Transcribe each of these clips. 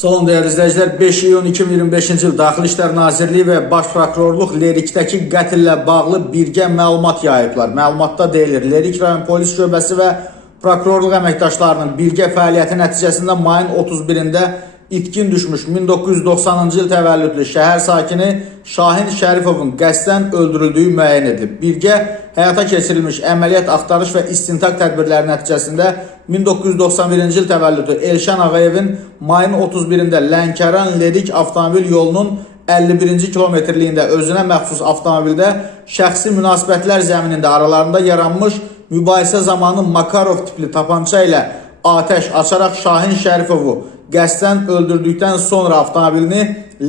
Salam dəyərli izləyicilər, 5 iyun 2025-ci il Daxili İşlər Nazirliyi və Baş Prokurorluq Lerikdəki qətllə bağlı birgə məlumat yayıblar. Məlumatda deyilir, Lerik rayon polis şöbəsi və prokurorluq əməkdaşlarının birgə fəaliyyəti nəticəsində mayın 31-də itkin düşmüş 1990-cı il təvəllüdlü şəhər sakini Şahin Şərifovun qəsdən öldürüldüyü müəyyən edilib. Birgə həyata keçirilmiş əməliyyat, axtarış və istintaq tədbirləri nəticəsində 1991-ci il təvəllüdlü Elşən Ağayevin mayın 31-də Lənkəran-Lerik avtomobil yolunun 51-ci kilometrliyində özünə məxsus avtomobildə şəxsi münasibətlər zəminində aralarında yaranmış mübahisə zamanı Makarov tipli tapança ilə atəş açaraq Şahin Şərifovu qəsdən öldürdükdən sonra avtomobilini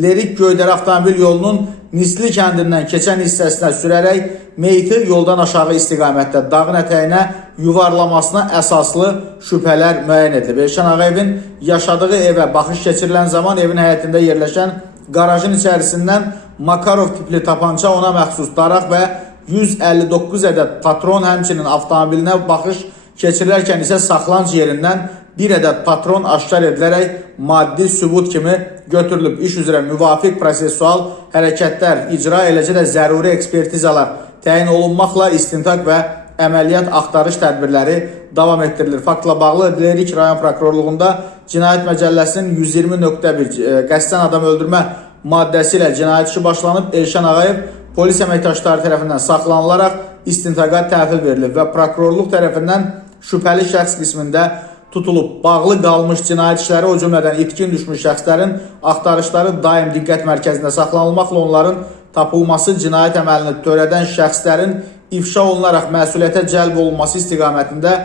Lerik Göydərə avtomobil yolunun Nisli kəndindən keçən hissəsinə sürərək meyiti yoldan aşağı istiqamətdə dağın ətəyinə yuvarlamasına əsaslı şübhələr müəyyən edilib. Elşən Ağayevin yaşadığı evə baxış keçirilən zaman evin həyətində yerləşən qarajın içərisindən Makarov tipli tapança, ona məxsus daraq və 159 ədəd patron, həmçinin avtomobilinə baxış keçirilərkən isə saxlanc yerindən bir ədəd patron aşkar edilərək maddi sübut kimi götürülüb. İş üzrə müvafiq prosesual hərəkətlər icra, eləcə də zəruri ekspertizalar təyin olunmaqla istintaq və əməliyyat axtarış tədbirləri davam etdirilir. Faktla bağlı Lerik rayon prokurorluğunda Cinayət Məcəlləsinin 120.1 qəsdən adam öldürmə maddəsi ilə cinayət işi başlanıb. Elşən Ağayev polis əməkdaşları tərəfindən saxlanılaraq istintaqa təhvil verilib və prokurorluq tərəfindən şübhəli şəxs qismində tutulub. Bağlı qalmış cinayət işləri, o cümlədən itkin düşmüş şəxslərin axtarışları daim diqqət mərkəzində saxlanılmaqla onların tapılması, cinayət əməlini törədən şəxslərin ifşa olunaraq məsuliyyətə cəlb olunması istiqamətində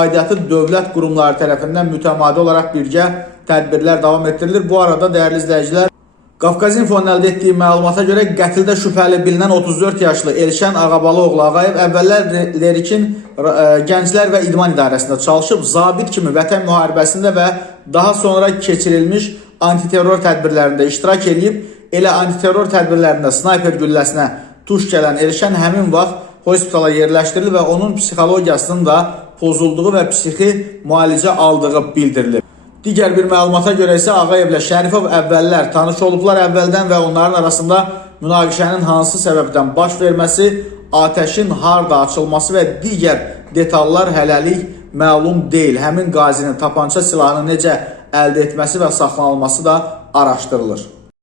aidiyyatı dövlət qurumları tərəfindən mütəmadi olaraq birgə tədbirlər davam etdirilir. Bu arada dəyərli izləyicilər, Qafqazinfonun əldə etdiyi məlumata görə qətldə şübhəli bilinən 34 yaşlı Elşən Ağabalıoğlu Ağayev əvvəllər Lerikin Gənclər və İdman İdarəsində çalışıb, zabit kimi Vətən müharibəsində və daha sonra keçirilmiş antiterror tədbirlərində iştirak edib. Elə antiterror tədbirlərində snayper gülləsinə tuş gələn Elşən həmin vaxt hospitala yerləşdirilib və onun psixologiyasının da pozulduğu və psixi müalicə aldığı bildirilir. Digər bir məlumata görə isə Ağayevlə Şərifov əvvəllər tanış olublar əvvəldən və onların arasında münaqişənin hansı səbəbdən baş verməsi, atəşin harda açılması və digər detallar hələlik məlum deyil. Həmin qazinin tapança silahını necə əldə etməsi və saxlanılması da araşdırılır.